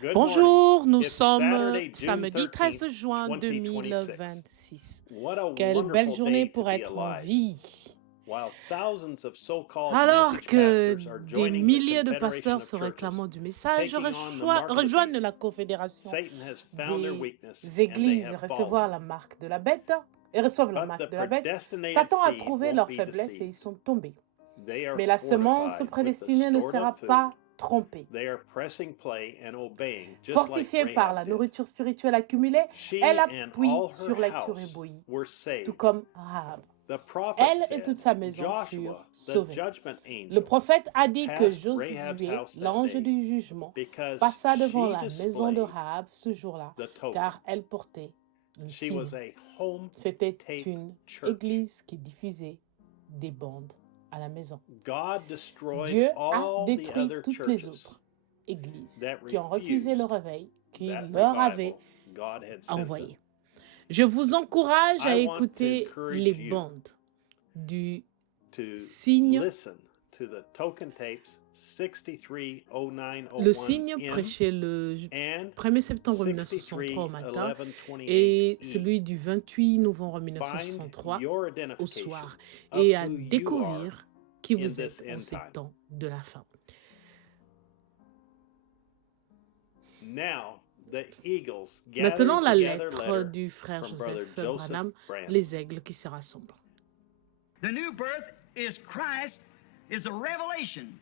Good morning. Bonjour, nous It's sommes Saturday, June samedi 13 13th, juin 2026. 2026. What a Quelle belle wonderful journée day to pour be être en alive. vie. While thousands of so-called Alors message que pastors are des joining the milliers de Confederation pasteurs of se Churches, réclamant du message taking on the mark of the rejoignent la beast, Confédération Satan has found their des weakness and they églises have recevoir fallen. la marque de la bête et reçoivent la But the marque de la bête. predestinated Satan a seed trouvé won't leur be faiblesse et ils deceived. sont tombés. They are Mais la semence fortified with the prédestinée ne stored sera up pas food. trompée. They are pressing play and obeying, just like Fortifiée par la Rahab did. nourriture spirituelle accumulée, She elle and appuie all her sur les tueurs house ébouillis, were tout saved. comme Rahab. The prophet Elle et toute said, sa maison furent Joshua, the sauvés. judgment Le angel, prophète a dit que passed Rahab's Josué, house that l'ange day du jugement, because passa devant she la maison de displayed Rahab ce jour-là, the token. car elle portait le She was signe. a home C'était tape une church. église qui diffusait des bandes à la maison. God destroyed Dieu a all the détruit other toutes les churches autres églises that qui ont refusé le refused réveil qu'il that leur avait revival God had sent them. envoyé. Je vous encourage à I want to écouter encourage les you bandes du to signe, listen to the token tapes 630901 le signe in prêché le and 1er septembre 1963 au matin 631128 et E. celui du 28 novembre Find 1963 your au identification soir of et à who you are découvrir qui in vous this êtes en end ces time. temps de la fin. Now, the eagles Maintenant, gathering la together lettre letter du frère from Brother Joseph Joseph Branham, Branham. les aigles qui se rassemblent. The new birth is Christ, is a revelation.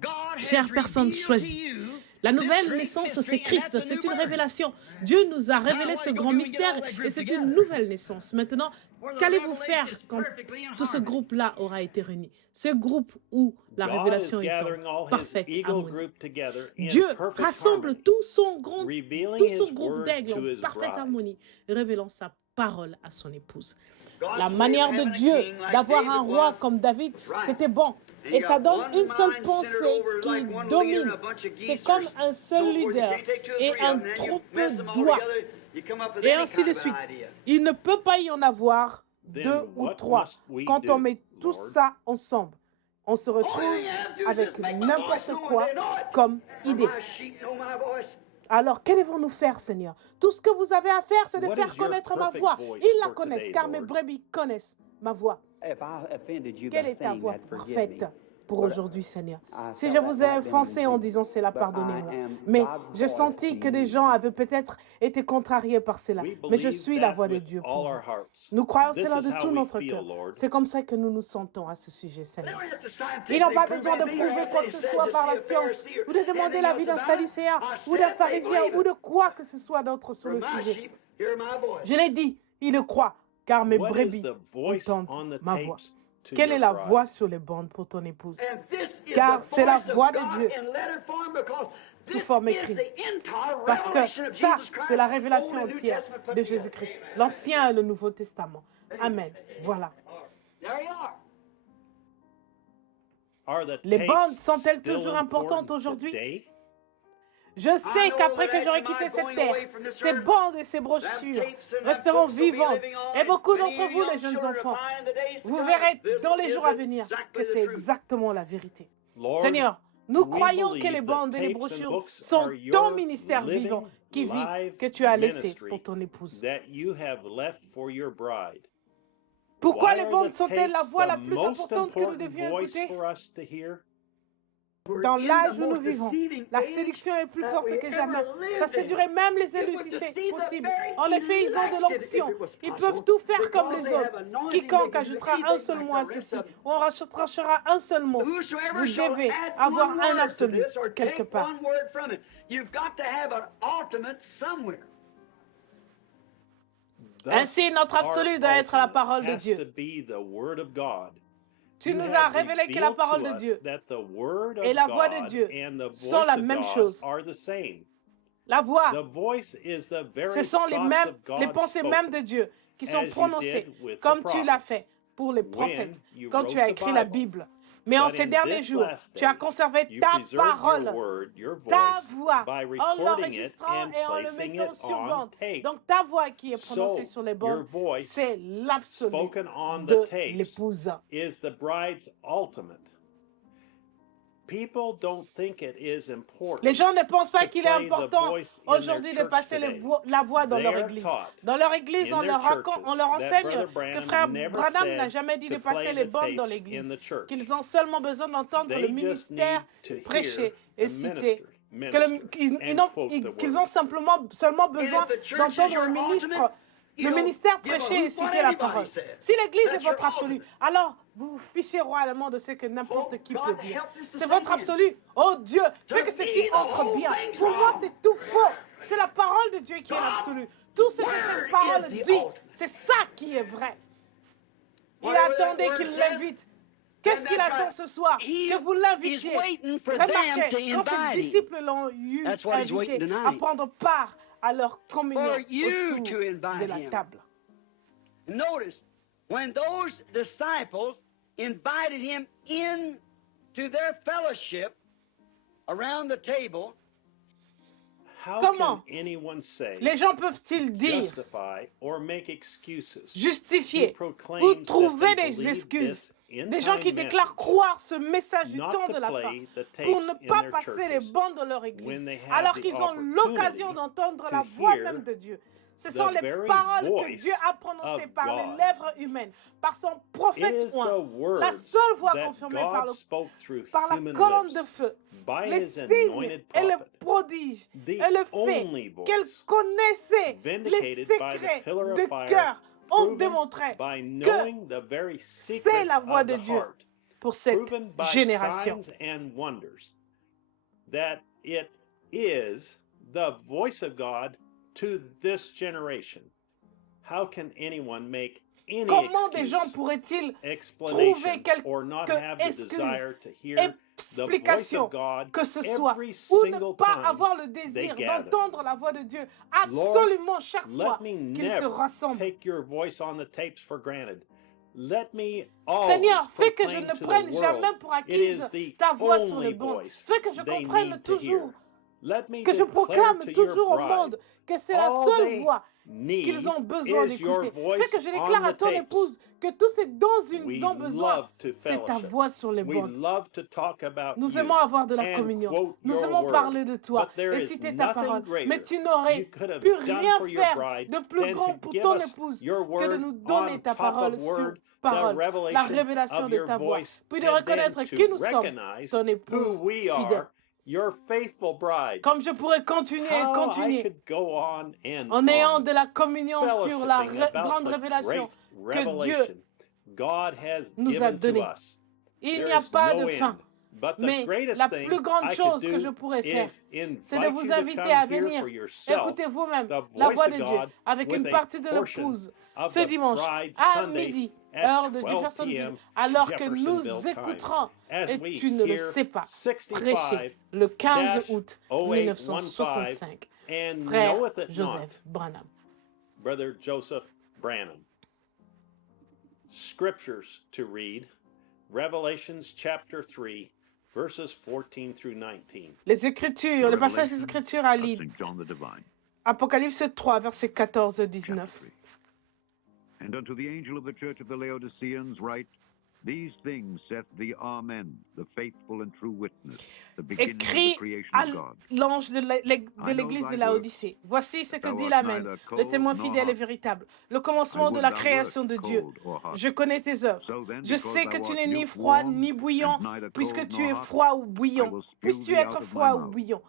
God has Chères personnes revealed to choisies, you la this nouvelle great naissance, mystery, c'est and Christ, that's a c'est new une birth. révélation. Dieu nous a révélé Now, ce what grand are you gonna do when you get mystère all that et group c'est together? une nouvelle naissance. Maintenant, Where the qu'allez-vous revelation faire is quand perfectly in tout ce harmony. groupe-là aura été réuni? Ce groupe où la God is révélation est gathering en all his parfaite eagle harmonie. group together in Dieu perfect rassemble harmony, tout revealing son his groupe word d'aigles to en his parfaite bride. harmonie, révélant sa parole à son épouse. God's La way of manière de having a Dieu king like d'avoir David un roi was comme David, right. c'était bon. And Et you ça got donne one une seule mind centered pensée over qui like one leader domine. and a bunch of C'est geese comme or un seul so forth. You leader can't take two or et three of un them, and then you troupeau mess them all d'oies. together, you come up with Et any ainsi kind de of an suite. idea. Il ne peut pas y en avoir Then deux ou what trois. must we Quand on do, met tout Lord? ça ensemble, on se retrouve All you have to do is avec just make my n'importe voice known, quoi they know it. comme Or idée. my sheep know my voice. Alors, qu'allez-vous nous faire, Seigneur? Tout ce que vous avez à faire, c'est de What faire is your connaître ma perfect voix. voice Ils la for connaissent, today, car mes Lord? brebis connaissent ma voix. If I offended you Quelle by est ta saying voix that, forgive parfaite me. pour But aujourd'hui, Seigneur? I Si felt je that vous ai might be offensé en unusual, disant cela, but I pardonnez-moi. am Mais God's j'ai voice senti to que des you. gens avaient peut-être été contrariés par cela. We Mais je believe suis la that voix de with Dieu all pour our vous. hearts. Nous croyons This cela is de how tout we notre feel, cœur. Lord. C'est comme ça que nous nous sentons à ce sujet, They Seigneur. don't have to Ils n'ont scientifically pas prove besoin de anything or prouver ask quoi any que ce soit par la science, Sadducee, or ou de demander anything l'avis else d'un about it. sadducéen, I ou said d'un they pharisien, believe ou it. de quoi que ce soit d'autre sur For le my sujet. sheep hear my voice. Je l'ai dit, ils le croient, car mes What is brebis the voice entendent on the ma voix. tapes to Quelle your est la bride? voix sur les bandes pour ton épouse? And this is Car the c'est la voice of voix de God Dieu in letter form, because sous this forme is écrite. the entire Parce que revelation of ça, Jesus Christ, c'est la Old révélation and New entière Testament put de together. Jésus-Christ, l'Ancien et le Nouveau Testament. Amen. Voilà. There you are. Are the Les bandes tapes sont-elles still toujours importantes important aujourd'hui? today? Je sais qu'après que j'aurai quitté cette terre, ces bandes et ces brochures resteront vivantes. Et beaucoup d'entre vous, les jeunes enfants, vous verrez dans les jours à venir que c'est exactement la vérité. Lord, Seigneur, nous we croyons que believe les that bandes et les tapes and brochures books sont are ton your ministère vivant living, qui vit, live que tu as laissé ministry pour ton épouse. that you have left for your bride. Pourquoi Why les are bandes the sont-elles la tapes voix the la plus most importante que nous important devions voice écouter? for us to hear? Dans l'âge où nous vivons, la séduction est plus forte que jamais. Ça séduirait même les élus si c'est possible. En effet, ils ont de l'onction. Ils peuvent tout faire comme les autres. Quiconque ajoutera un seul mot à ceci, ou en rachètera un seul mot, vous Whosoever shall devez add avoir one un word to absolu this or quelque take part. one word from it, you've got to have an ultimate somewhere. Thus, Ainsi, notre absolu our doit être la ultimate parole de has Dieu. to be the word of God. Tu You nous have as révélé que la revealed parole to de us Dieu that the word et of la voix de God Dieu and the sont voice la of même God chose. are the same. La voix, The voice is the very ce sont les thoughts of les God pensées même de spoken, Dieu qui sont as you prononcées, did with the comme tu l'as prophets fait pour les when prophètes, you quand tu as wrote the écrit la Bible. Bible. Mais en But ces in derniers this jours, last tu as day, conservé you ta preserved your parole, word, your ta voice, voix, by en recording it l'enregistrant and et en le placing mettant it sur on bande. tape. Donc ta voix qui est prononcée So, sur les your bandes, voice c'est l'absolu spoken on the de tapes l'épouse. is the bride's ultimate. People don't think it is important Les gens ne pensent pas to qu'il est play the important voice in their aujourd'hui de church passer today. la voix dans leur They are église. taught Dans leur église, in on their leur churches that enseigne Brother que Branham frère never Branham n'a said jamais dit to de passer play les the bandes dans tapes in l'église, the church. qu'ils ont seulement besoin d'entendre le They just need ministère to hear prêcher et the citer. minister Qu'ils and quote the qu'ils word. ont seulement besoin And if the church is d'entendre your le ministre, ultimate, you le know, ministère give a prêcher et hoot what citer la anybody parole. says. Si l'église est That's your votre absolu, ultimate. alors vous vous fichez royalement de ce que n'importe Oh, qui God, peut dire. help this to C'est sink votre in. absolu. Oh Dieu, fais To que me, ceci the entre whole bien. thing's Pour moi, wrong. c'est tout faux. C'est la parole de Dieu qui est l'absolu. Tout ce que cette Word parole is the dit, ultimate. c'est ça qui est vrai. Il Whatever that attendait word qu'il says, l'invite. Qu'est-ce then qu'il that's attend right. ce soir? He Que vous is l'invitiez. waiting for them to Remarquez, quand ces invite him. disciples l'ont eu That's what he's invité waiting à tonight. prendre part à leur communion For you autour to invite de la him. table. Notice, when those disciples invited him in to their fellowship around the table, How Comment can anyone say, les gens peuvent-ils dire, justify, or make excuses justifier who ou proclaims that trouver they des believe excuses? this Des gens qui end-time déclarent message croire ce message du not temps to de la fin play the pour tapes ne in pas their passer les churches bandes dans leur église, when they have alors the qu'ils ont l'occasion opportunity d'entendre to la voix hear même de Dieu. Ce the sont les very paroles que voice Dieu a prononcées of par les God. lèvres humaines, par son It prophète is the oint, la words seule voix that confirmée par, God spoke through par la human colonne lips de feu. by Les his signes anointed et les prophet, prodiges the et le only fait qu'elle voice connaissait les vindicated by the secrets pillar of de fire, cœur ont proven démontré by que knowing the very c'est secrets la voix of de the Dieu heart, pour cette proven by génération. signs and wonders, that it is the voice of God to this generation. How can anyone make any Comment des gens excuse, pourraient-ils explanation, trouver or not quelque have the excuse, desire to hear the voice explication of God que ce soit, every ou ne single pas time avoir le they désir gather? d'entendre la voix de Dieu absolument chaque Let fois me qu'ils se never rassemblent? take your voice on the tapes for granted. Let me always Seigneur, fais que je proclaim ne to the prenne world jamais pour it is acquise the ta voix sur only les bandes. voice Fais que je they comprenne need to toujours, hear. Let me que je declare proclame to your toujours au bride, monde que c'est la all seule they voix need qu'ils ont besoin is your d'écouter. voice Fais que je on déclare à the ton tapes. épouse que tout ce dont We ils ont besoin, love to c'est ta fellowship. voix sur les We bandes. love to talk about Nous you aimons avoir de la and communion. quote Nous your aimons word. parler de toi But there et is citer ta nothing parole. greater Mais tu you n'aurais could have pu done rien for your faire bride de plus than grand to pour give ton us épouse your que de word nous donner on ta top parole of sur word, the parole, la revelation révélation of de your ta voix, voice, puis de and then reconnaître to qui nous sommes, recognize ton who épouse we fidèle. are, your faithful bride. Comme je pourrais continuer et How I continuer could go on and en ayant on de la communion sur la fellowshipping about grande the révélation great que Dieu revelation God has nous a given to donnée. us. Il There n'y a is pas no de fin. end. But the Mais greatest la thing plus grande I chose could que je do pourrais faire, is c'est de invite vous you to inviter come à here venir. for yourself, Écoutez vous-même the la voice voix of de Dieu God, avec with une a partie de portion l'épouse of ce the dimanche bride à Sunday midi, at heure de 12 Jeffersonville, p.m. alors que Jeffersonville nous time, écouterons, as et we tu ne le hear sais pas, prêcher le 15 août 1965, 65-0815, and frère knoweth it not, Joseph Branham. Brother Joseph Branham. Scriptures to read, Revelations chapter 3, verses 14 through 19. Les Écritures, les passages des Écritures à lire. St. John the Divine. Apocalypse 3, versets 14-19. And unto the angel of the church of the Laodiceans write, These things saith the Amen, the faithful and true witness, the beginning of the Écrit creation à of God. l'ange de l'église de Laodicée. Voici ce que dit l'Amen, le témoin fidèle et véritable, le commencement de la création de Dieu. Je connais tes œuvres. Je sais que tu n'es ni froid ni bouillant, puisque tu es froid ou bouillant. Puisses-tu être froid ou bouillant?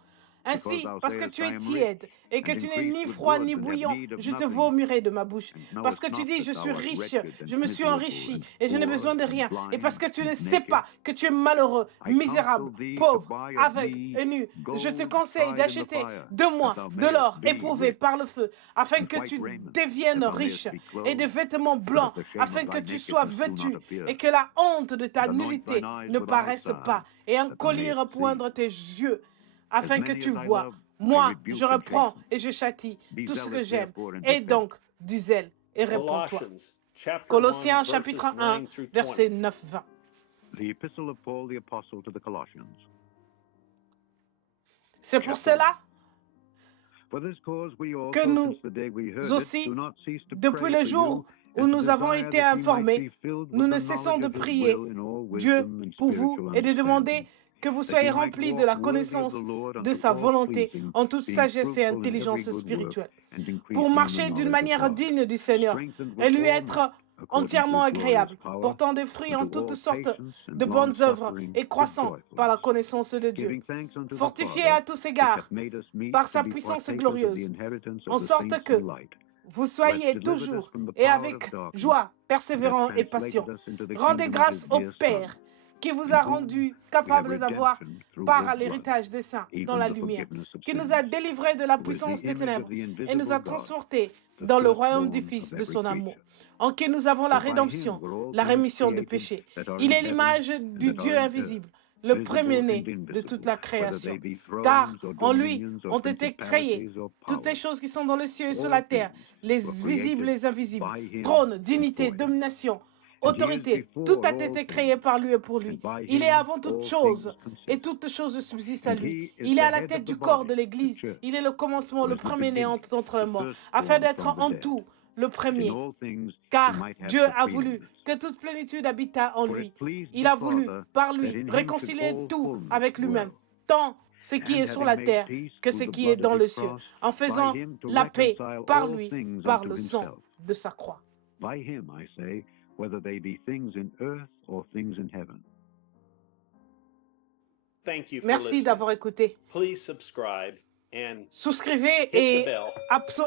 Ainsi, parce que tu es tiède et que tu n'es ni froid ni bouillant, je te vomirai de ma bouche. Parce que tu dis, je suis riche, je me suis enrichi et je n'ai besoin de rien. Et parce que tu ne sais pas que tu es malheureux, misérable, pauvre, aveugle et nu, je te conseille d'acheter de moi de l'or éprouvé par le feu, afin que tu deviennes riche, et de vêtements blancs, afin que tu sois vêtu et que la honte de ta nullité ne paraisse pas, et un collier à poindre tes yeux, afin que tu vois. Moi, je reprends et je châtie tout ce que j'aime. Et donc, du zèle et réponds-toi. Colossiens chapitre 1, versets 9-20. The epistle of Paul the apostle to the Colossians. C'est pour cela For this cause we also, que nous since the day we heard aussi, it, do not cease to depuis pray le for jour you, où and to nous avons desire été that ye might informés, be filled with nous ne the cessons knowledge de of his prier will in all Dieu wisdom and pour spiritual vous et de demander understanding, que vous that soyez you might remplis de walk la worthy of connaissance the Lord de unto sa all volonté pleasing, en toute being sagesse et fruitful in intelligence every good work, spirituelle, and increasing pour in the marcher d'une knowledge of manière God, digne du Seigneur strengthened et with lui all être might, according to entièrement his glorious agréable, power, portant des fruits en unto all toutes sortes patience and de bonnes œuvres long-suffering et with croissant par la joyfulness, connaissance de Dieu, giving thanks unto the fortifié Father, à tous which égards hath made us meet par to sa be puissance partakers of the glorieuse, inheritance en of the sorte saints que in light, vous who hath soyez delivered us toujours from the et power of avec darkness, joie, and hath persévérant et translated patient. us into the Rendez kingdom of grâce his au dear Son, Père qui vous in a whom rendu we have capable d'avoir redemption through part his à blood, l'héritage des saints dans even la the lumière, forgiveness of qui nous a sins, délivrés de la who is puissance the des image of ténèbres the et nous invisible a God, transportés the dans le royaume du firstborn of Fils de every son amour, creature. en qui nous avons la For by him rédemption, were all la things rémission de created péchés. that are Il in est heaven l'image and du that are Dieu in invisible, earth, le visible premier-né and de toute invisible, la whether they création. be Car thrones or en lui dominions or ont été créées principalities or toutes les powers. choses qui sont dans les cieux et sur All la terre, things les were visibles et created les invisibles, by him trône, and dignité, for him. domination, And he is autorité, tout before a all été créé things, par lui et pour and lui. by Il est him avant toute all things chose et consist. toutes choses subsistent à And lui. he is Il est the à la head tête of the du corps de body, the l'Église. church, Il est le commencement, who le is the premier-né beginning, entre les the morts, afin firstborn d'être from the en dead, tout le that in premier. all things he Car might have Dieu the a voulu preeminence. que toute plénitude habitât en For lui. it pleased Il the a voulu, Father par that lui, in him should réconcilier all tout fullness avec lui-même, dwell, tant ce qui and est sur having la made terre peace que through ce the qui est blood of dans his le cieux, cross, en by faisant him to la paix reconcile par all lui, things par unto le sang himself. de sa croix. By him, I say, whether they be things in earth or things in heaven. Thank you for Merci listening. d'avoir écouté. Please subscribe and Souscrivez hit the et bell.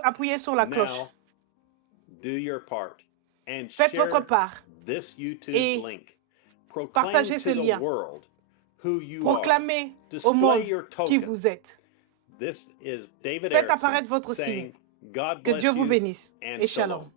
appuyez sur la cloche. Now, do your part and Faites share votre part this YouTube et link. Proclaim partagez to ce the lien. world who you Proclamez are. au Display monde your qui token. vous êtes. This is David Faites Erickson apparaître votre signe. saying, God Que bless Dieu vous you bénisse and et shalom. shalom.